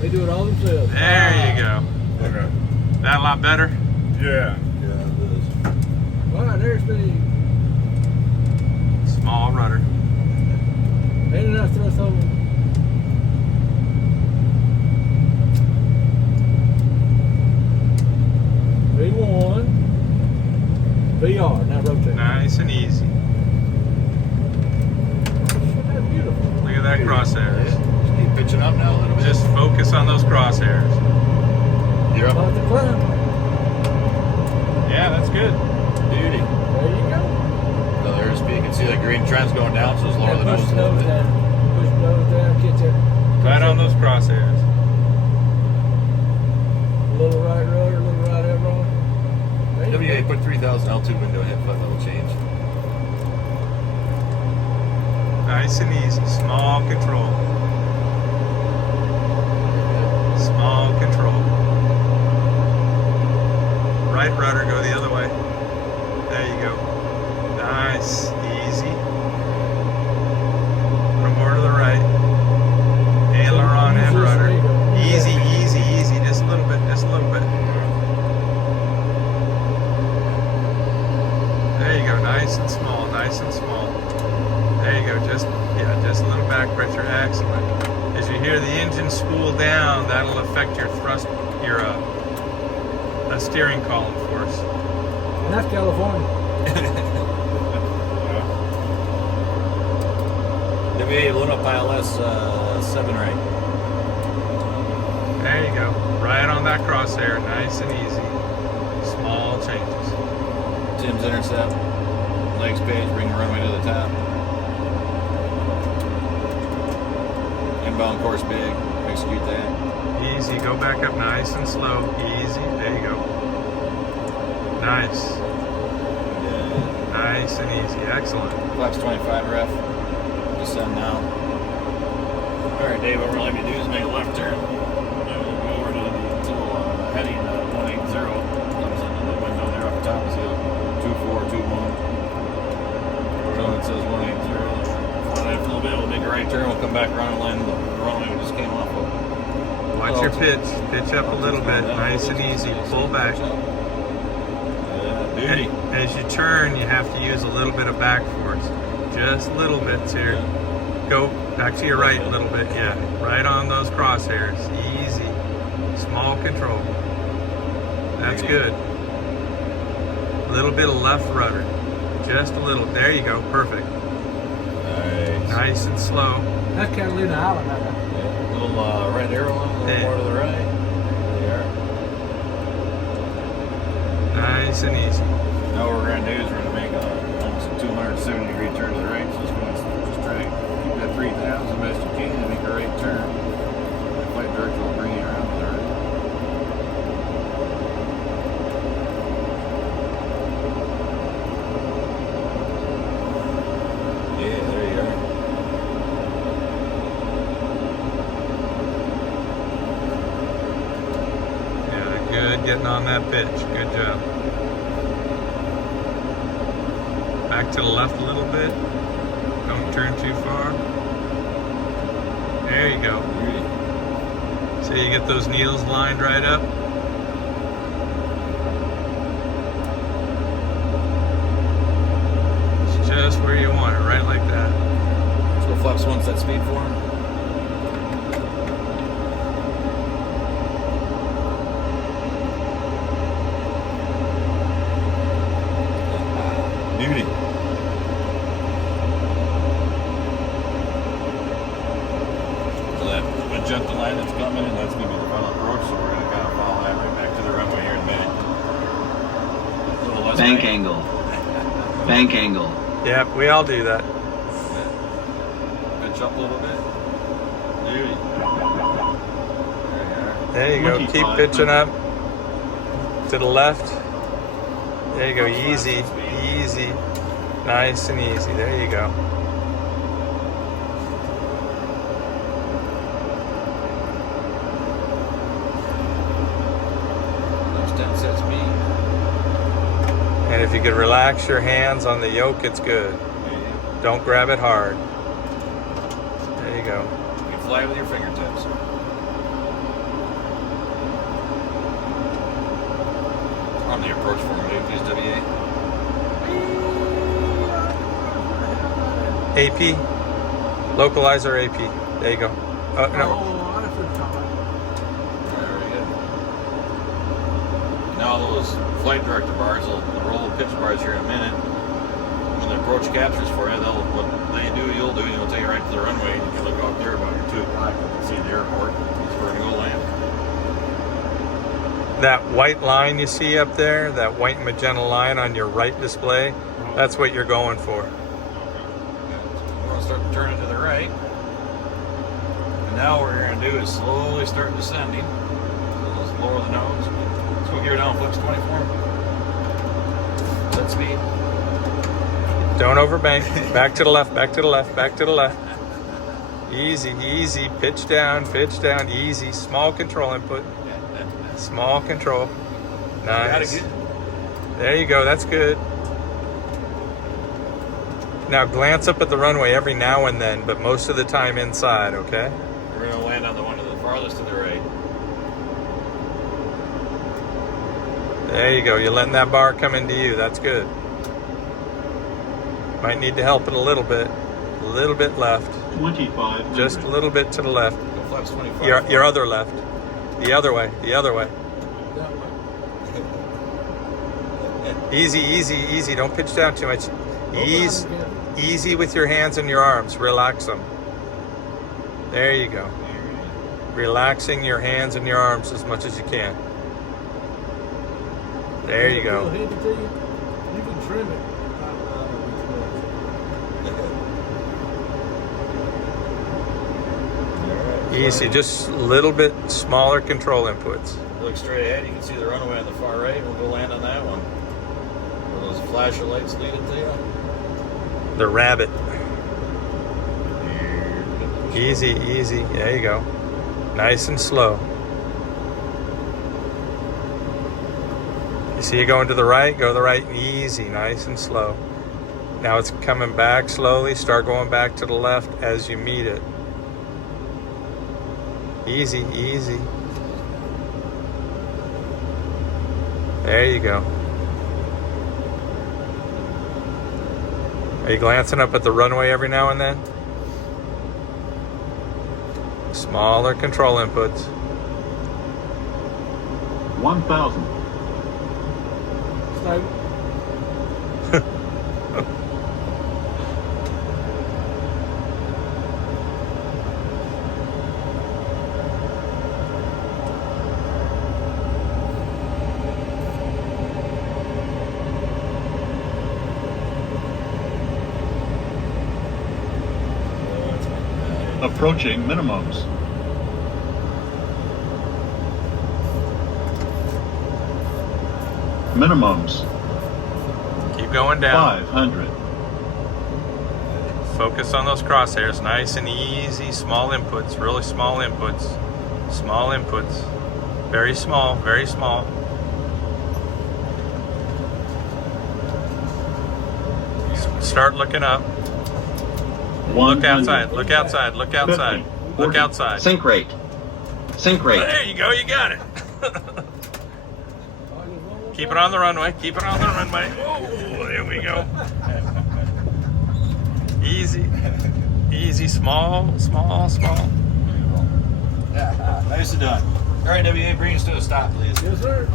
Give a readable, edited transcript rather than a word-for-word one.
They do it all themselves. There you go. Okay. That a lot better? Yeah. Yeah, it does. All right, there's the Small rudder. ain't enough thrust hole. V1, VR, now rotate. Nice and easy. That's beautiful. Look at that crosshairs. Just keep pitching up now a little bit. Just focus on those crosshairs. You're up. About to climb. Yeah, that's good. Beauty. There you go. No, there's you can see that green trend's going down, so it's lower the Push nose a the little nose bit. down. Push the nose down, catch it. Right on those crosshairs. A little right rudder, a little right aileron. There you go. WA put 3000 L2 window head button will change. Nice and easy. Small control. Small control. Right rudder, go the other way. There you go. Nice. Easy. A little more to the right. Aileron and rudder. Easy, easy, easy. Just a little bit, just a little bit. There you go. Nice and small, nice and small. There you go. Just a little back pressure. Excellent. As you hear the engine spool down, that'll affect your thrust, your steering column force. And that's California. WA Luna PLS 7 right. There you go. Right on that crosshair. Nice and easy. Small changes. Tim's intercept. Legs page, bring the runway to the top. Inbound course big. Execute that. Easy. Go back up nice and slow. Easy. There you go. Nice. Nice and easy. Excellent. Flaps 25 ref. Descend now. Alright, Dave, what we're going to do is make a left turn. And we'll go over to the heading 180. Comes into the window there up top. See 2421. So it says 180. Fly left a little bit. We'll make a right turn. We'll come back around and land the runway we just came off of. Watch your pitch. Pitch up a little bit. Nice and easy. Pull back. Beauty. As you turn, you have to use a little bit of back force. Just little bits here. Go back to your right a little bit. Yeah. Right on those crosshairs. Easy. Small control. That's good. A little bit of left rudder. Just a little. There you go. Perfect. Nice and slow. That's Catalina Island right now. Yeah, little red arrow line, a little more to the right. There. Nice and easy. Now what we're going to do is we're going to make almost a 270-degree turn to the right. So just try to keep that 3,000 as best you can and make a right turn. The flight director will bring you around to the right. Yeah, there you are. Yeah, good getting on that pitch. Good job. Back to the left a little bit. Don't turn too far. There you go. So you get those needles lined right up. It's just where you want it, right like that. So flex one set speed for him. Beauty. So that magenta line that's coming, and that's going to be the final approach, so we're going to kind of follow that right back to the runway here in a minute. A little less Bank right. angle. Bank angle. Yep, we all do that. Pitch up a little bit. Beauty. There you go. Monkey Keep climb. pitching up to the left. There you go. Easy, easy, nice and easy. There you go. There's 10 set speed. And if you could relax your hands on the yoke, it's good. Don't grab it hard. There you go. You can fly with your fingertips. on the approach for me, please, WA. AP. Localizer AP. There you go. Oh, no. Oh, I forgot. Very good. Now those flight director bars, will roll pitch bars here in a minute. When the approach captures for you, what they do, you'll do, you'll take you right to the runway. You can look up there about your 2 o'clock. You can see the airport. That's where we're going to go land. That white line you see up there, that white and magenta line on your right display, that's what you're going for. We're going to start turning to the right. And now what we're going to do is slowly start descending. So let's lower the nose. Let's go gear down, flex 24. Set speed. Don't overbank. Back to the left, back to the left, back to the left. Easy, easy. Pitch down, easy. Small control input. Small control. Nice. There you go. That's good. Now glance up at the runway every now and then, but most of the time inside, okay? We're going to land on the one to the farthest to the right. There you go. You're letting that bar come into you. That's good. Might need to help it a little bit. A little bit left. 25. Just a little bit to the left. Go flex 25. Your other left. The other way. The other way. That way. Easy, easy, easy. Don't pitch down too much. Ease, Hold on again. easy with your hands and your arms. Relax them. There you go. Relaxing your hands and your arms as much as you can. There you Feel go. handy to you? You can trim it. Easy. Just a little bit smaller control inputs. Look straight ahead. You can see the runway on the far right. We'll go land on that one. Where those flasher lights lead it to you. The rabbit. Easy, easy. There you go. Nice and slow. You see it going to the right? Go to the right. Easy, nice and slow. Now it's coming back slowly. Start going back to the left as you meet it. Easy, easy. There you go. Are you glancing up at the runway every now and then? Smaller control inputs. 1,000. Stable. Approaching minimums. Minimums. Keep going down. 500. Focus on those crosshairs. Nice and easy. Small inputs. Really small inputs. Small inputs. Very small. Very small. Start looking up. Look outside. Look outside. Look outside. Look outside. Sync rate. Sync rate. There you go. You got it. Keep it on the runway. Keep it on the runway. Oh, there we go. Easy. Easy. Small, small, small. Nicely done. All right, WA, bring us to a stop, please. Yes, sir.